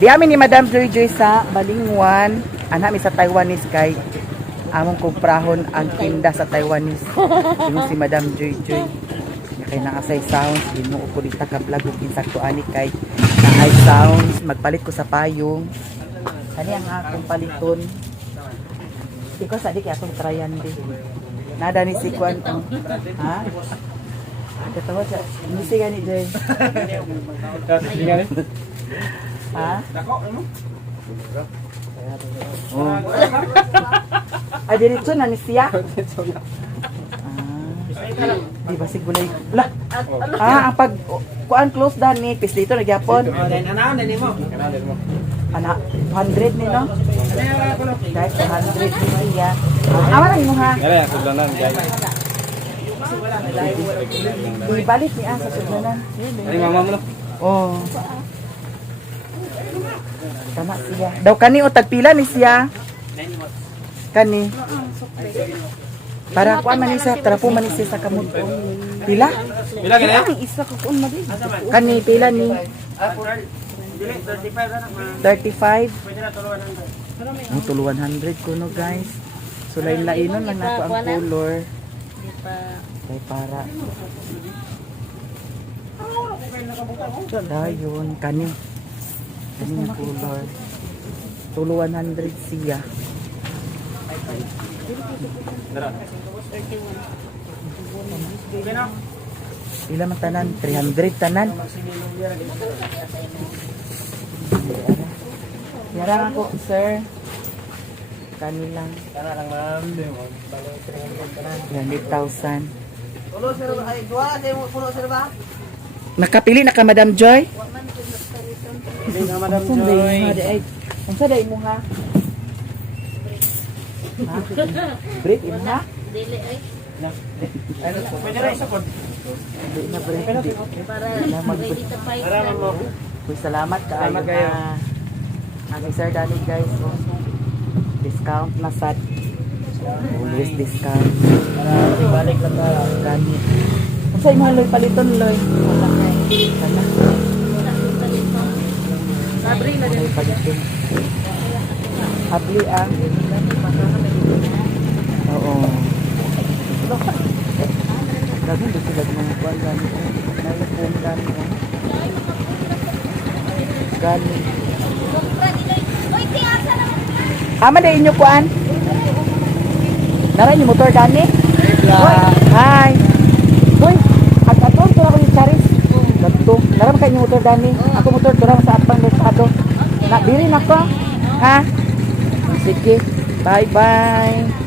Di amin ni Madam Joy Joy sa Balingwan. Anha mi sa Taiwanese kay among kumprahon ang tinda sa Taiwanese. Yung si Madam Joy Joy. Kay naasay sounds, ginuo ko dita ka vlog ug insakto ani kay naay sounds, magpalit ko sa payong. Kani ang akong paliton. Ikaw sa di kay akong tryan di. Nada ni si Kwan. Ha? Katawa siya. Misi gani Joy. Ha? Oh. Ay, diretso na ni siya. Di ba sigulay? Lah. Ang pag kuan close dan ni pis dito nagyapon. Ana 200 ni no? Guys, 200 ni siya. Awa lang mo ha. Ibalik ni sa sudlanan. Ay mama mo. Oh. Tama siya. Daw kani o tagpila ni siya. Kani. Para kuan man siya, trapo man siya sa kamot. Pila? Pila gani? Isa ko kun mali. Kani pila ni? 35. Ang tuluan 100 kuno guys. So lain-lainon lang nato ang color. Kay para. Dayon kani. Kani ang color. Tuluan 100 siya. Pila man tanan? 300 tanan. Yarang ako, sir. Kanilang. Kana lang ma'am. 300,000. Nakapili na ka, Madam Joy? Hindi na Madam Joy. Ang sa day mo ha? Break mo ha? Dili ay Pwede rin sa pod. Hindi na break. para ready to fight. Para mo. Salamat ka. Salamat kayo. Ang Sir Danny guys. Oh. Discount na sad. Always discount. Para balik lang para Danny. Ang sa'yo mahal, Loy, paliton, Loy. Wala kay. Wala. Sabri na Loy, paliton. Abli ah. Oo. Gagawin doon sila ng mga kuwan. Gani. Nalipong gani. Gani. Ama na inyo kuan? Nara inyo motor Dani? Hi. Hoy, aton ko ako yung Charis. Gato. Nara ka inyo motor Dani? Ako motor turang sa atang merkado. Na diri na ko. Ha? Sige. Bye-bye.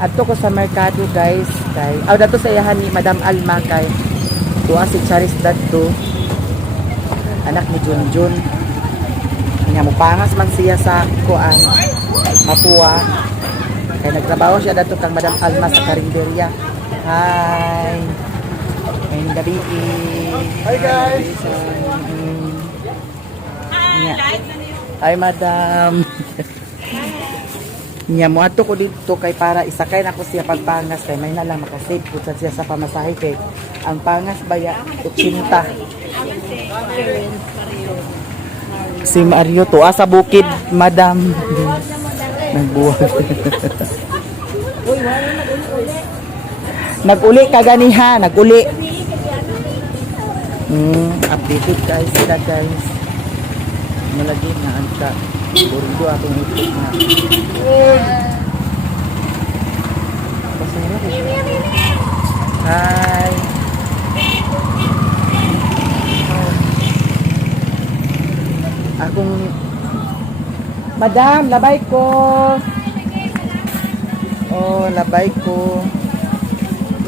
Adto ko sa merkado guys. Kay dato sa iyahan ni Madam Alma kay tuwa si Charis dadto. Anak ni Junjun. Nga mo pangas man siya sa kuan. Mapua. Kaya nagtrabaho siya dato kang Madam Alma sa karinderya. Hi. Ngayong gabi. Hi guys. Hi Madam. Nya mo ato ko dito kay para isakay na ko siya pagpangas kay may na lang makasave ko sa siya sa pamasahe kay ang pangas baya 80. Si Mario tuwa sa bukid, Madam. Nagbuwag. Nag-uli ka ganiha, nag-uli. Updated guys sila guys. Malagi na anta. Burdo atong ipot na. Hi. Akong Madam, labay ko. Oh, labay ko.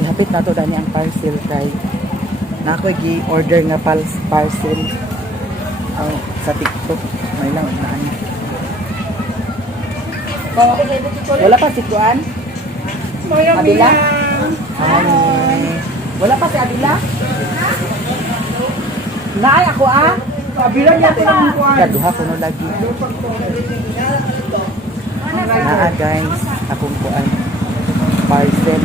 Ihapit na to dani ang parcel kay na ako gi-order nga parcel. Oh, sa TikTok. May lang na ano. Wala pa si Kuan? Abila? Ay. Wala pa si Abila? Naay ako ah. Bilang natin ang kuan. Kaduha ko no lagi. Naa guys, akong kuan. Parcel.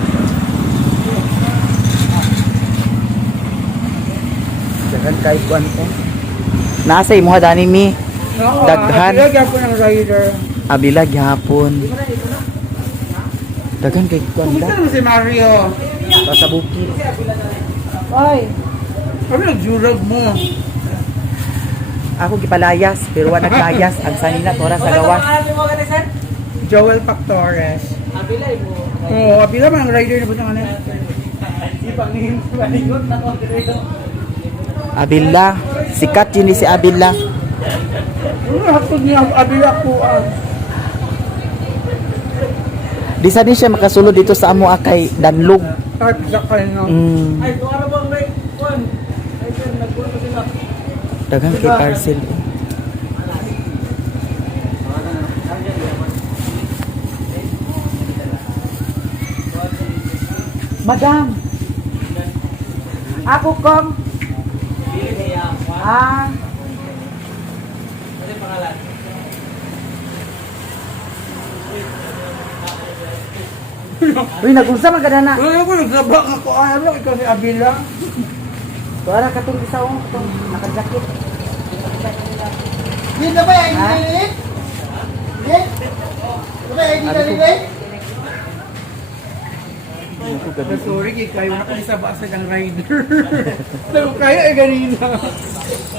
Dagan kay kuan ko. Nasa imo dani mi. Daghan. Lagyan po ng rider. Abila gihapon. Daghan kay kuan Kumusta da. naman si Mario? Sa bukid. Oy. Kami nagjurag mo. Ako gipalayas pero wa naglayas ang sanina tora sa gawas. Joel Pactores. Oo, abila man ang rider na po ng ano. Abila, sikat yun ni si Abila. Hapon niya ang abila po. Di sa siya makasulod dito sa amo kay Danlog. At sa kanya. Daghang kay parcel. Madam. Ako kong Uy, nagunsa man kada na. Wala ko nagsabak ako. Ayaw lang ikaw si Abila. Tuara ka itong isa oh, itong nakajakit. Hindi na ba yung nililit? Hindi? Wala yung nililit? Sorry, kayo na kayo sa basa ng rider. Pero kaya eh ganina.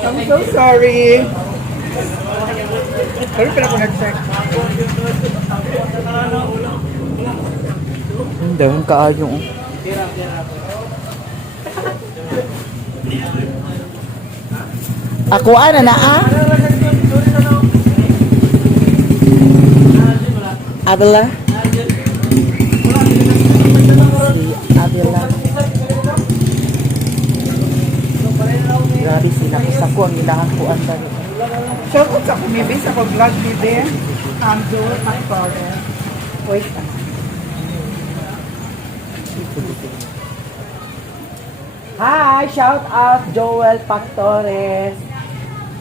I'm so sorry. Pero pala ko nag-check. Hindi, ang kaayo oh. Ako ana na Abela. Si Abela. Grabe sila ko sa ko ang ilangan ko ang tali. Shout out sa kumibi sa pag-vlog bibi. Joel Pactores. Wait. Hi, shout out Joel Pactores.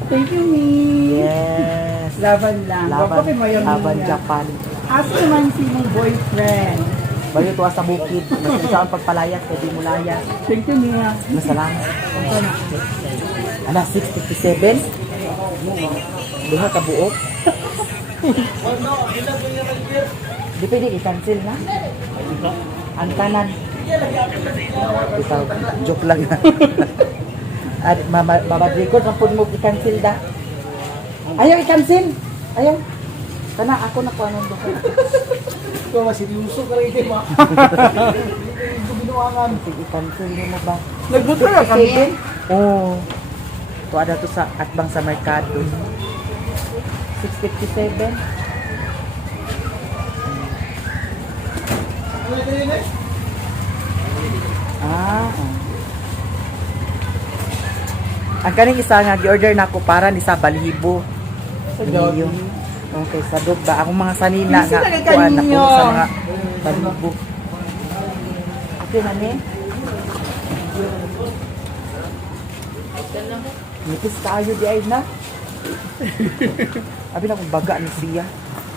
Thank you, me. Yes. Laban lang. Bakit mo yung Laban niya? Japan. Asa naman si mong boyfriend? Bayo tuwa sa bukid. Mas saan pagpalayas, pwede mo layas. Thank you, Mia. Masalamat. Ana, 657? Duha ka buok. Di pwede i-cancel na. Ang tanan. Ikaw, joke lang na. At mababreakod, mampun mo i-cancel da. Ayaw i-cancel. Ayaw. Kana, ako na kuha nung doon. Ikaw, maseryoso ka rin, di ba? Sige, i-cancel mo ba? Nag-boot ka kami. Oo. Tuwa na to sa atbang sa merkado. 657. Ang kaning isa nga gi-order na ako para ni sa balhibo. Niyo. Okay, sa dugba akong mga sanina Isa nga na kuan na kaninyo. sa mga balhibo. Okay na ni. Nipis tayo di ay na. Abi na kung baga ni siya.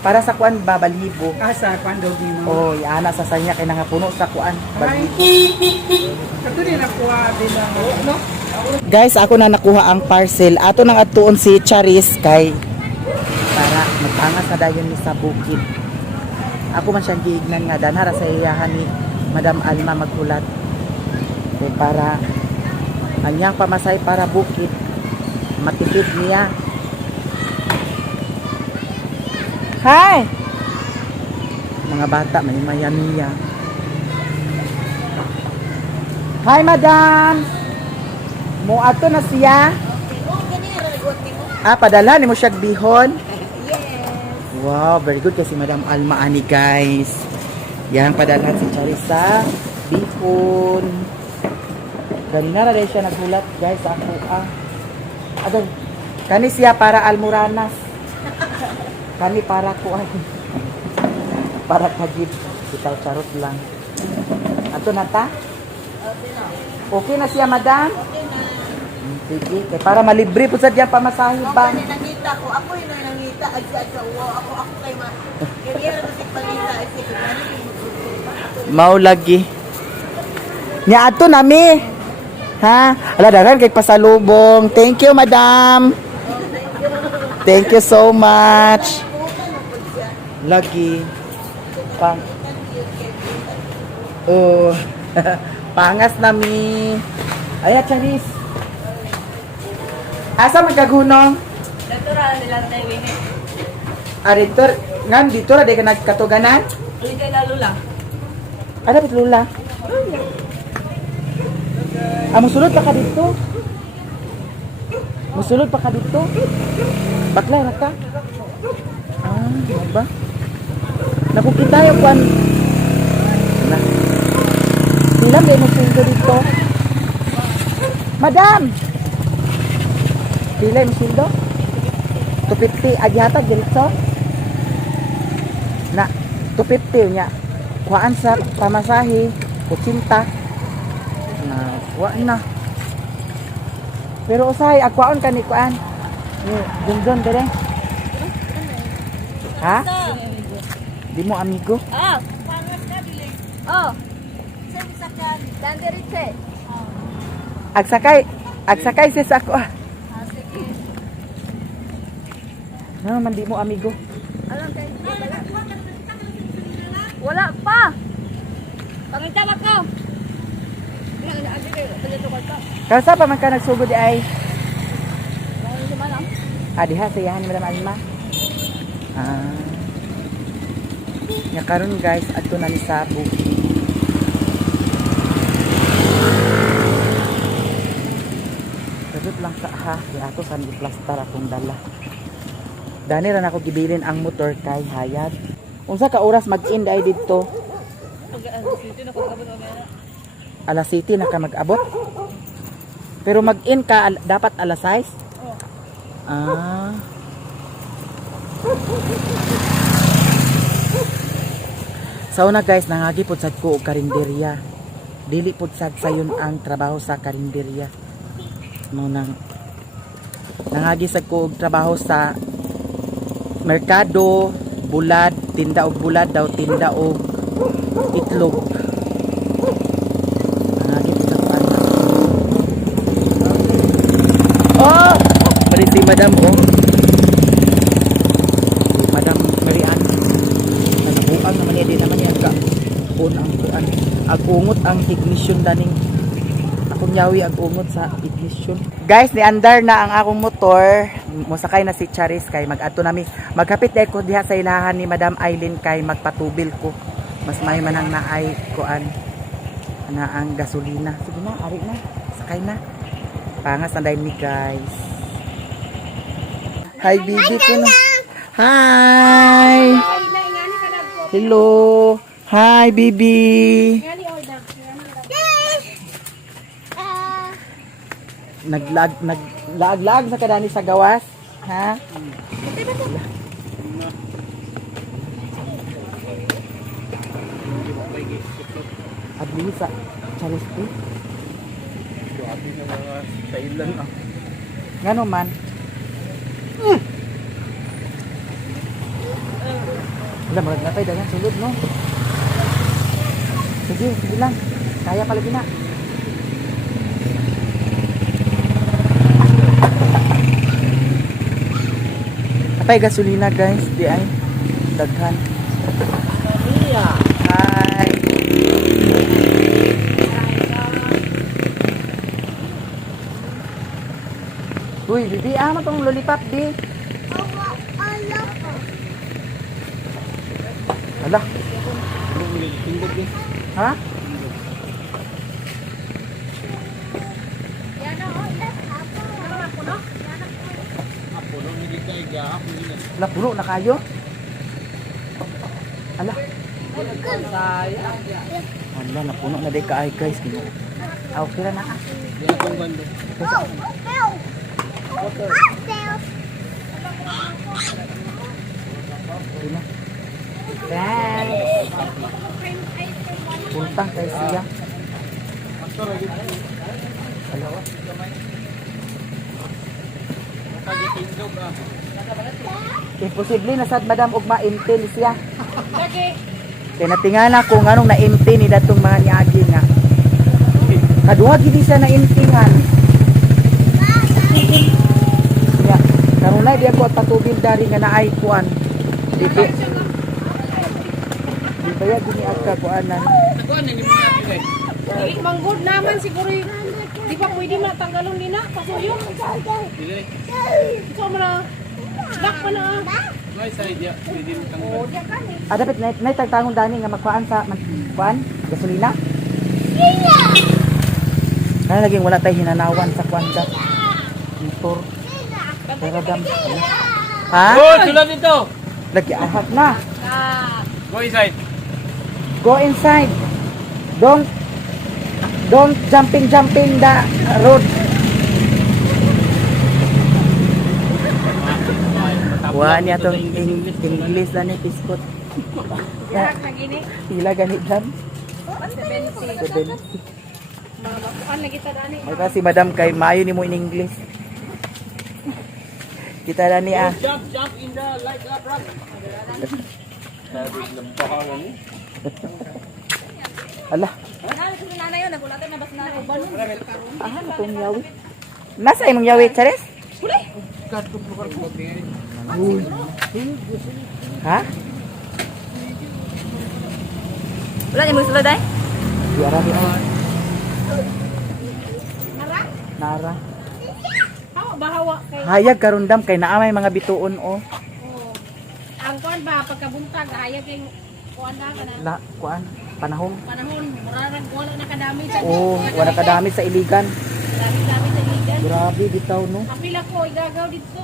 Para sa kuan ba balhibo. Asa, pandog ni mo. Oh, yana sa sanya kay nangapuno sa kuan balhibo. Kato din nakuha din lang. No? Guys, ako na nakuha ang parcel. Ato nang atuon si Charis kay para magpangas na dayon ni sa bukid. Ako man siyang giignan nga danhara sa iyahan ni Madam Alma magkulat. Kay para anyang pamasay para bukid. Matipid niya. Hi! Mga bata, may maya-miya. Hi, Madam! Mo ato na siya. Padala ni mo siya bihon. Wow, very good kasi Madam Alma ani guys. Yang padalhan si Charissa bihon. Ganina na rin siya nagulat guys sa ako. Adon, kani siya para almoranas. Kani para ko ay. Para kagid. Bitaw charot lang. Ato na ta? Okay na siya, Madam? Sige, kay para malibre po sa diyan pamasahe ba? Ako nangita ko, ako yung nangita, agsa ako kay ma. Kaya kasi palita, Mao lagi. Nya ato nami. Ha? Ala dagan kay pasalubong. Thank you, Madam. Thank you so much. Lagi. Pang. Oh. Pangas nami. Ay, Charis. Asa magkagunong? Natural nilang tayo ini. Dito, ngam dito ra di ka nagkatuganan? Ulit kay lalo lang. Ano bit lula? Musulod pa ka dito? Musulod pa ka dito? Bakla na ka? Ano ba? Nakukita yung kwan. Na. Bilang kayo musuldo dito? Madam! Pila yung musuldo? 250. Agyahatag dito? Na, 250 niya. Kuhaan sa pamasahe, 80. Na, wa na. Pero usay, akwaon ka ni kuan. Ni Junjun dire. Ha? Di mo amigo? Oh. Oh. Saksakan. Dan diretso. Agsakay si Sako. Sige. No, man di mo amigo. Alam kayo. Wala pa. Pangitawag ko. Kasa pa man ka nagsugod di ay. Ano man lang? Diha sayahan ni Madam Alma. Nya karon guys, adto na ni Sabu. Kadot lang sa di ato san giplastar akong dala. Dani ra nako gibilin ang motor kay Hayat. Unsa ka oras mag-in ay didto? Alas 7 na ka mag-abot. Pero mag-in ka dapat alas 6? So na guys, nangagi pod sad ko og karinderya. Dili pod sad sayon ang trabaho sa karinderya. Mo nang nangagi sad ko og trabaho sa merkado, bulad, tinda og bulad daw, tinda og itlog. Nangagi pod sad ana. Oh, pare si Madam oh. Madam Marian. Ang naman niya, di naman niya ka un ang kuan. Ag-ungot ang ignition daning. Akong yawi ag-ungot sa ignition. Guys, niandar na ang akong motor. Musakay na si Charis kay mag-ato nami. Magkapit dahil ko diha sa ilahan ni Madam Aileen kay magpatubil ko. Mas may manang naay kuan na ang gasolina. Sige na, ari na. Sakay na. Pangas anday ni guys. Hi, baby ko na. Hi! Hello. Hi, baby. Naglag sa kadani sa gawas, ha? Abli sa Charis po. Grabe na mga Thailand ah. Ngano man? Wala, marag natay dagan sulod, no? Sige lang. Kaya palagi na. Apay gasolina, guys. Di ay. Daghan. Hi. Uy, bibi, matong lollipop, di. Ala. Ha? Ala, puno na kayo? Ala. Ala, napuno na day kaay guys. Okay na na. Thanks. Puntang kay siya. Imposible na sad madam og ma-intel siya. Kaya natingala ko nganong na-intel ni datong mga nyagi nga. Kaduha gid siya na-intingan. Kaya Karunay di ako at patubil dari nga naay kuan. Di ba ya gini agka kuanan. Manggod naman siguro yun. Di ba pwede matanggalon din na? Pasuyo. So mana. Dak pa na. Dapat nay tagtangon dani nga magkuan sa kuan gasolina. Kaya laging wala tayo hinanawan sa kuan da. Motor. Pero dam. Ha? Oh, tulad dito. Lagi ahak na. Go inside. Go inside. Don't jumping the road. Wah, niya tong English na ni Piskot. Yak na gini. Pila ganit dyan? 70. Mga makuan lagi ta dani. May kasi madam kay maayo ni mo in English. Kita na ni ah. Jump in the like that rock. Ala, Ano sa nanay yun? Nagulatan na bas nanay. aha na tong yawi. Nasa imong yawi, Charis? Ha? Wala niya magsulod ay? Di ara di ay. Nara. Hawa bahawa kay. Hayag karon dam kay naa may mga bituon oh. Ang kuan ba pagkabuntag hayag kay kuan na kana. La kuan panahon. Panahon murarag wala na kadami sa. Oh, wala kadami sa iligan. Dami sa ligan. Grabe bitaw no. Apila ko igagaw dito.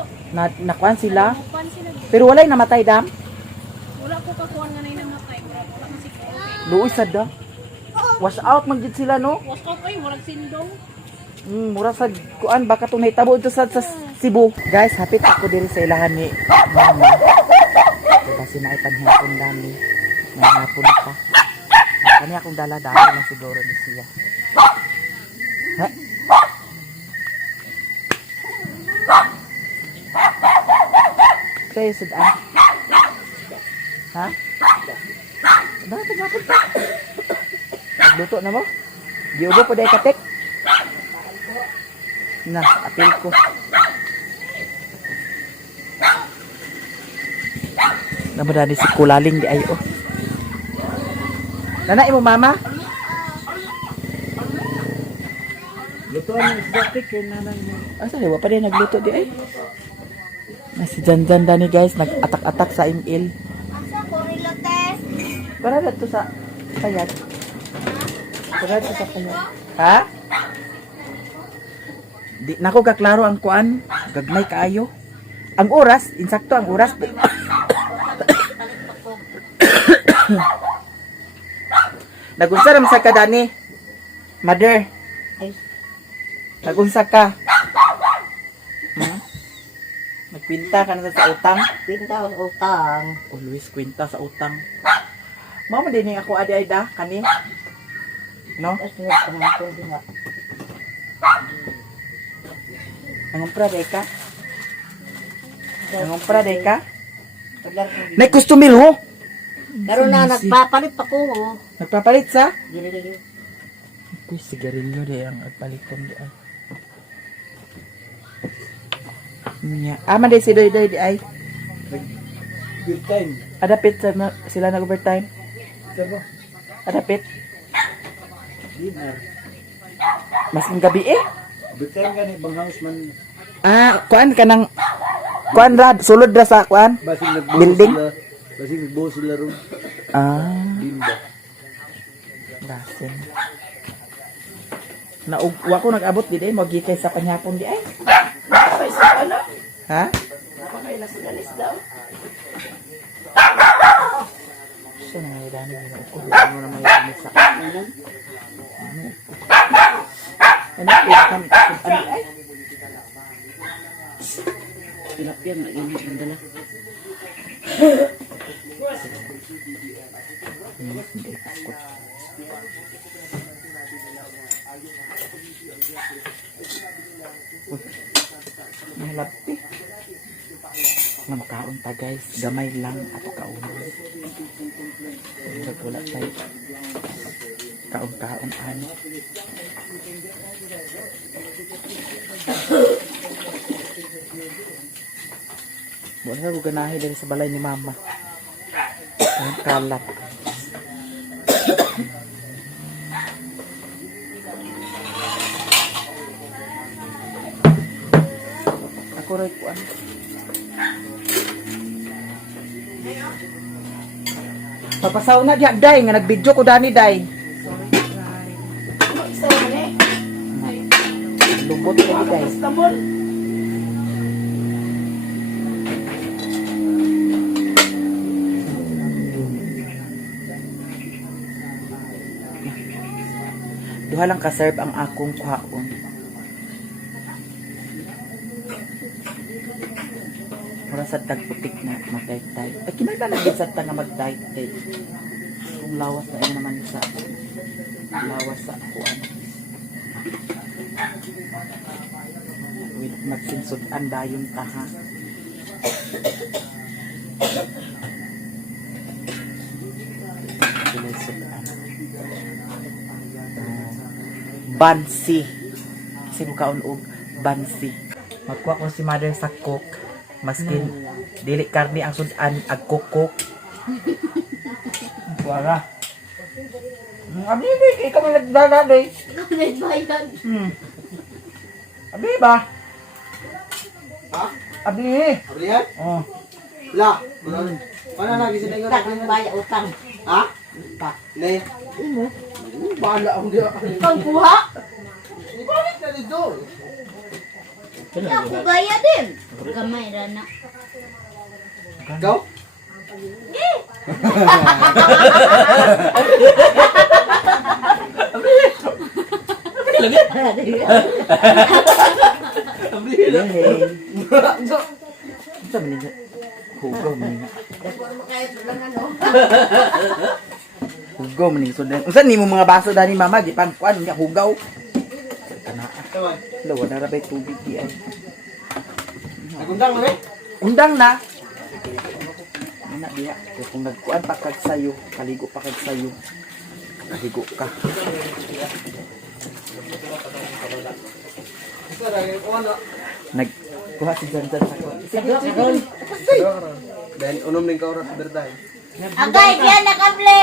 Nakuan sila. Kuan sila. Pero walay namatay dam. Wala ko kakuan nga nay namatay. Wala kasi ko. Luoy sad da. Wash out man gid sila no. Was ko kay murag sindong. Mura sa kuan baka tong nahitabo ito sa Cebu. Guys, hapit ako diri sa ilahan ni Mama. Kasi naipanhapon dami. May hapon pa. Kani akong dala-dala lang siguro ni siya. Ha? Kaya sadaan. Ha? Bakit hapon pa? Nagluto na mo? Giubo po dahil katek? Na, apil ko. Namadani si Kulaling di ayo. Nana imo mama? Luto ang exotic kay nanay mo. Asa wa pa din nagluto di ay. Na si Janjan dani guys nag-atak-atak sa imil. Asa ko rilote? Para dito sa payat. Para dito sa payat. Ha? Di nako kaklaro ang kuan, gagmay kaayo. Ang oras, insakto ang oras. Nagunsa naman sa kadani. Mother. Nagunsa ka. Nagkwinta ka na sa utang. Pinta ang utang. Always kwinta sa utang. Mama din ako adi ay da kani. No? Tapos nagpangakon din nga. Nangumpra day ka? Nangumpra day ka? Paglar ko. May customer ho. Pero na nagpapalit pa ko. Nagpapalit sa? Dili. Uy, sigarilyo di ang agpaliton di ay. Nya, ama day si Doy Doy di ay. Good time. Adapit sa sila nag overtime. Sabo. Adapit. Dinner. Mas ng gabi eh. Good time gani bang house man. Kuan ka ng kuan rad sulod ra sa kuan. Basing nagbuo Building? sila. Basing nagbuo sila ron. Dinda. Lasin. Wa ko nag-abot di ay magikay sa panyapon di ay. Ha? Siya na may dami na ako. Ano na may dami sa kanan. Ano ay? Tilapia na yun ang dala. Malapi. Na makaon ta guys. Gamay lang ato kauno. Wala tayo. Kaon-kaon ano. Wala ko ganahin dali sa balay ni mama. Ang kalat. Ako rin ko ano. Papasaw na diya, day. Nga nag-video ko dani, day. Lubot ko, day. Duha lang ka-serve ang akong kwaon. Mura sa tagputik na mag-diet-diet. Ay, kinaglalagyan sa tag na mag-diet-diet. Kung lawas na yun naman sa lawas sa kuan. Wait, magsinsudan dayon ta ha. Sinsudan. Bansi. Kasi mukaon og bansi. Magkuha ko si mother sa cook. Maskin dili karni ang sudan ag cook. Kuara. Abi di ikaw man nagdala day. Nagbayad. Abi ba? Ha? Abi. Ablihan? Oh. La. Ano na gising nga? Utang, bayad utang. Ha? Ne. Bala ako diya. Ikaw kuha? Ibalik na dito. Ako bayad din. Gamay ra na. Ikaw? Hey. Sa maninga. Hugaw maninga. Hugaw maninga sudan. Unsa nimo mga baso dani mama gipan kuan nya hugaw. Kana. Taman. Lawa na ra bay tubig di ay. Nagundang mo Undang na. Ana diha. Kung nagkuan pa kag sayo, kaligo pa kag sayo. Kaligo ka. Nagkuha si Janjan sa ko. Sige, sige. Dan unom ning kaurat sa berday. Agay, kaya nakable.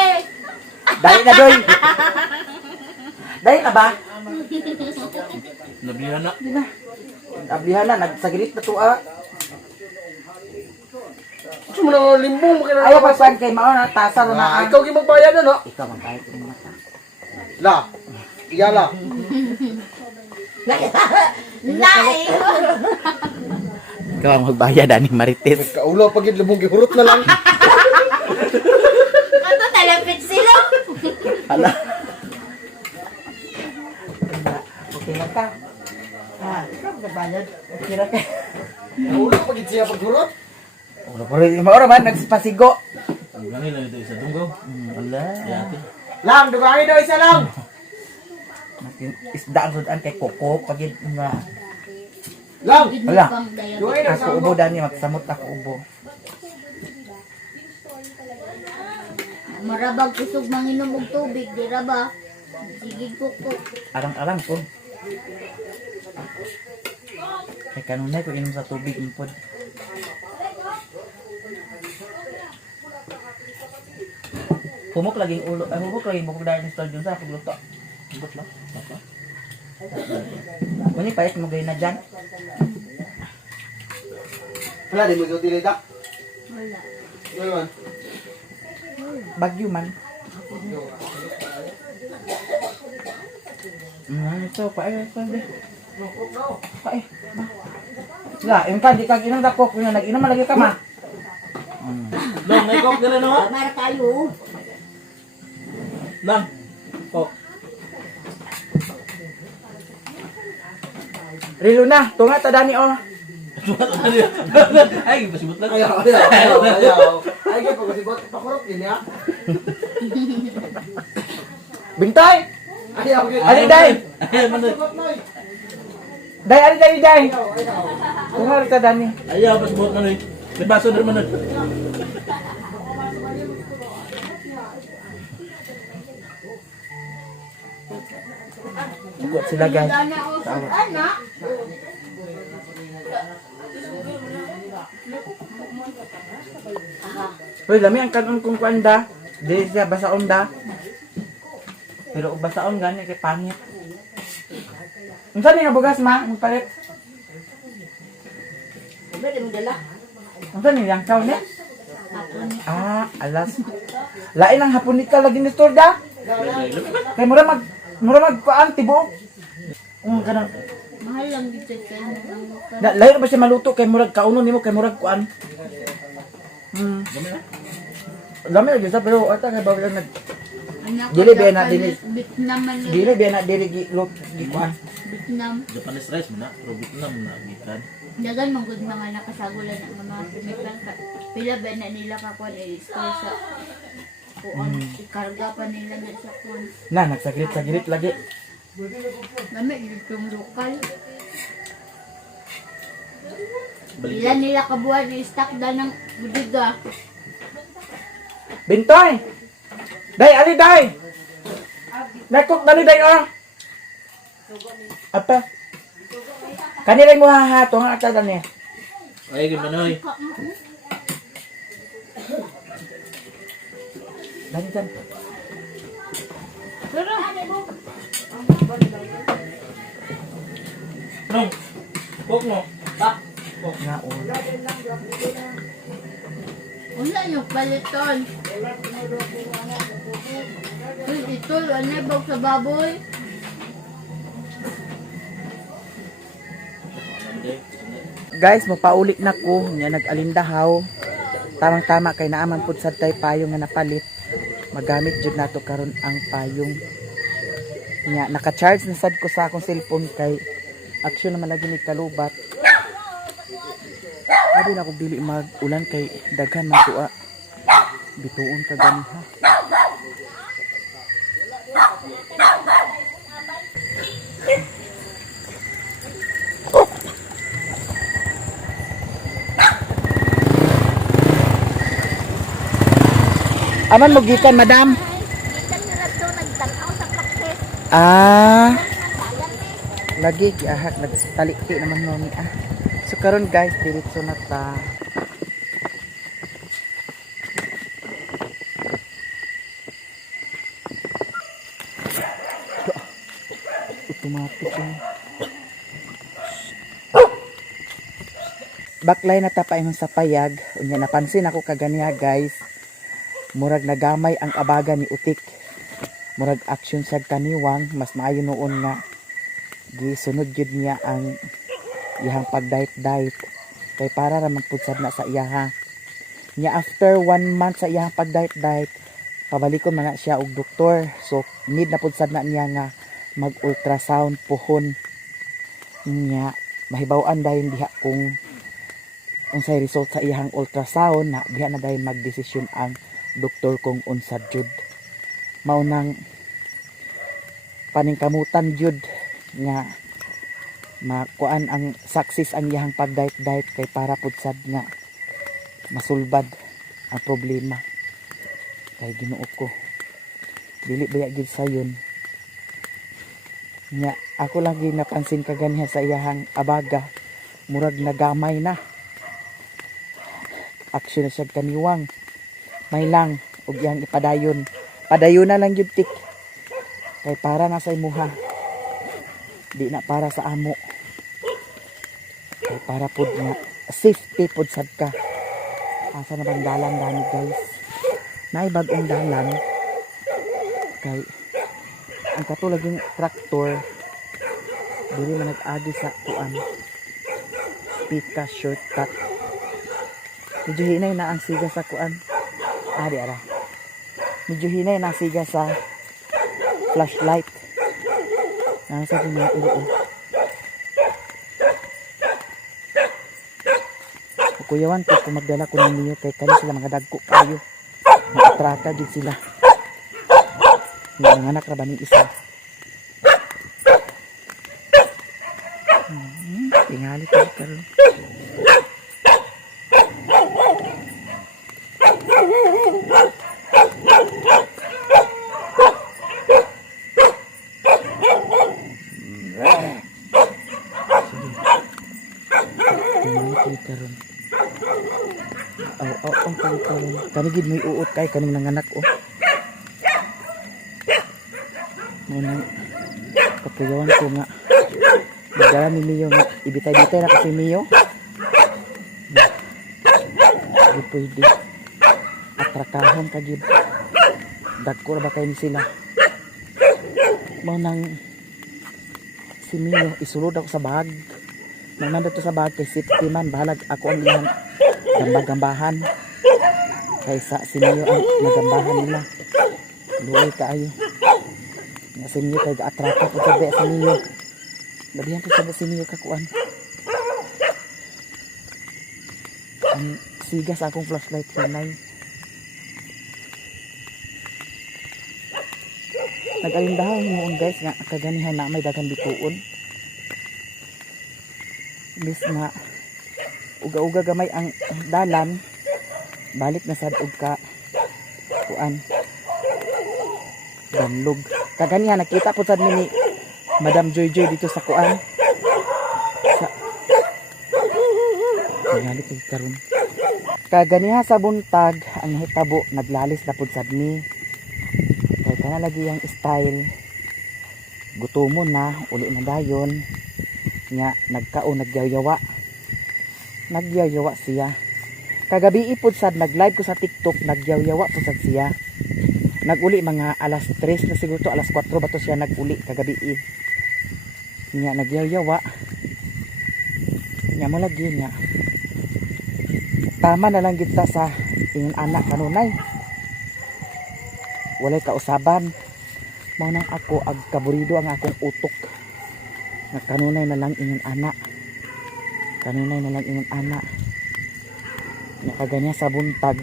Dahil na doy. Dahil na ba? Nabihan na. Hindi na. Ablihan na, nagsagirit na to ah. Gusto mo na limbong mo kaya. Ayaw pagpan kay mao na tasa ro na. Ikaw gi magbayad no? Ikaw magbayad ng mga ta. La. Iyala. Lai. Ikaw ang magbayad ani Marites. Kaulaw pag libong gihurot na lang. Ato talapit sila. Hala. Okay na ka. Ikaw magbayad. Okay na ka. Kaulaw pag siya paghurot. Ora pa rin maora man nagpasigo. Ang langit lang ito isa dunggaw. Wala. Lang, dugangin daw isa lang. Isda ang sudan kay koko pagid nga. Lang. Wala. Dugangin daw isa. Ako ubo dani magsamot ako ubo. Marabag kusog manginom og tubig, di ra ba? Sige kuko. Arang-arang ko. Kay kanunay ko inom sa tubig impod. Humok laging ulo, humok laging bukog dahil ni Stol sa akong luto. Humok lang, baka. Kuni payat mo gay na dyan. Wala di mo ikaw tilita. Wala. Ngayon. Bagyo man. Ito, pae, pae. Pae. La, yung ka, di kag inom dako, kung nag-inom malagi ka ma. Lang, naikok dala no? Mara kayo. Lang. Oh. Rilo na, tunga ta dani oh. Ay, pasibot lang. Ayaw, ayaw. Ay, kaya pag masibot, pakurot din ya. Bintay! Ayaw, kaya. Ali day! Ay, man. Day, ali day, day! Tunga ta dani. Ayaw, pasibot man eh. May baso na man. Bugot sila guys. Dana usog ana. Hoy, lami ang kanon kong kuanda. Di siya basaon da. Pero ug basaon gani kay pangit. Unsa ni nga bugas ma? Ang palit. Pwede mo dala. Unsa ni yang kaw ni? Ah, alas. Lain ang hapunika lagi ni Torda. Kay mura mag kuan tibuok. Kanang Mahal lang dito kayo. lain ba siya maluto kay murag kaunon nimo kay murag kuan. Lami lagi sa pero ata kay bawi lang nag Anak dili ba na dili Vietnam man yun. dili ba na dili gi kuan. Vietnam. Japanese rice mo na, pero Vietnam na gikan. Dagan manggod mga nakasagulan ng mga chemical. Pila ba na nila kakuan i-store sa kuan. Ikarga pa nila na sa kuan. Na nagsaglit lagi. Lami dito yung lokal. Balik. Ilan nila kabuhan i-stock da ng budiga. Bintoy. Day ali day. Nakok dali day oh. Apa? Kanila mo hahato nga ata dani. Ay, gimanoy. Dali dan. Nong. Pok mo. Ah. Nga oh. Una yung paliton. Uy, ito, ano bag sa baboy? Guys, magpaulit na ko. Nya nag-alindahaw. Tamang-tama kay naaman pud sad tay payong nga napalit. Magamit jud nato karon ang payong. Nya naka-charge na sad ko sa akong cellphone kay action naman lagi ni kalubat. Abi na ko dili mag-ulan kay daghan man tuwa. Bituon ka gani ha. Aman mo gikan, madam? Ah. Lagi giahak nagtaliki naman mo ni ah. So karon guys, diretso na ta. Automatic yun. Baklay na ta pa imong sa payag. Unya napansin ako kaganiya guys. Murag nagamay ang abaga ni Utik. Murag action sa kaniwang. Mas maayo noon nga gisunod yun niya ang iyang pag-diet. Kay para ramang putsad na sa iyaha. Nya after 1 month sa iyang pag-diet, pabalikon man na siya og doktor. So need na putsad na niya nga mag-ultrasound pohon. Nya mahibaw-an dahil diha kung unsay result sa iyang ultrasound na diha na dahil magdesisyon ang doktor kung unsa jud. Maunang paningkamutan jud nga makuan ang success ang iyang pag-diet kay para pud sad nga masulbad ang problema. Kay Ginoo ko dili baya gid sayon nya ako lagi napansin kaganiha sa iyang abaga murag nagamay na aksyon na siya kaniwang may lang ug iyang ipadayon na lang yun tik kay para na sa imuha di na para sa amo kay para pud nga safety pud sad ka. Asa na bang dalan dani guys, may bagong dalan kay ang katulaging traktor dili man nag-agi sa kuan pika shortcut. Medyo hinay na ang siga sa kuan. Di ara. Medyo hinay na ang siga sa flashlight. Nasa din mga ulo. Kuyawan ko kung magdala ko ng niyo kay kani sila mga dagko kayo. Mag-trata din sila. Mga anak ra ba ni isa? Tingali ko karon. Oo, karon. Kani gid may uot kay kanang nanganak oh. Muna kapuyawan ko nga. Nagdala ni Mio nga. Ibitay-bitay na kasi Mio. Hindi pwede. Atrakahon ka gid. Dagko ba kayo ni sila? Mau nang si Mio isulod ako sa bag. Nang nandito sa bag kay safety man. Bahalag ako ang ilang gambang-gambahan. Kaysa si Mio ang nagambahan nila. Luoy kaayo. Nga si Mio kay ga-atraka po sabi si Mio. Labihan po sabi si Mio kakuan. Ang sigas akong flashlight kanay. Nag-alindahan mo guys nga kaganihan na may daghang bituon. Bis nga uga-uga gamay ang dalan, balik na sad og ka kuan danlog. Kaganihan nakita po sad mi ni Madam Joy Joy dito sa kuan. Sa Nagalit ko karon. Kaganiha sa buntag ang hitabo naglalis na pud sad mi. Kay kana lagi ang style. Gutomon na uli na dayon. Nya nagkaon nagyayawa. Nagyayawa siya. Kagabi ipod sad nag-live ko sa TikTok, nagyayawa po sad siya. Naguli mga alas 3 na siguro to, alas 4 ba to siya naguli kagabi. Nya nagyayawa. Nya mo lagi nya. Tama na lang kita sa ingin anak kanunay. Walay kausaban. Mao nang ako ag kaburido ang akong utok. Nga kanunay na lang ingin anak. Kanunay na lang ingin anak. Nakaganya sa buntag.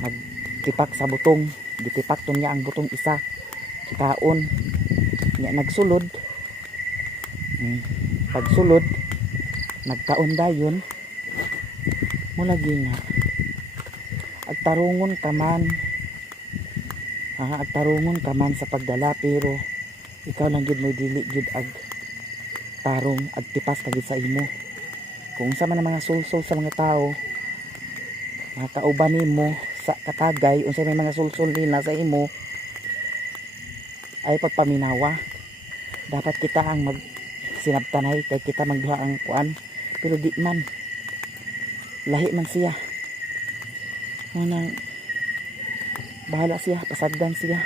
Nagtipak sa butong. Ditipak to niya ang butong isa. Kitaon. Niya nagsulod. Pagsulod. Nagkaon dayon. Mulagi nga. Agtarungon ka man. Agtarungon ka man sa pagdala pero ikaw lang gid may dili gid ag tarong ag tipas kagid sa imo. Kung sa man ang mga sulsol sa mga tao, mga kauban nimo sa katagay, unsay may mga sulsol nila sa imo ay pagpaminawa. Dapat kita ang mag sinabtanay kay kita magduha ang kuan, pero di man lahi man siya. Nang bahala siya, pasagdan siya.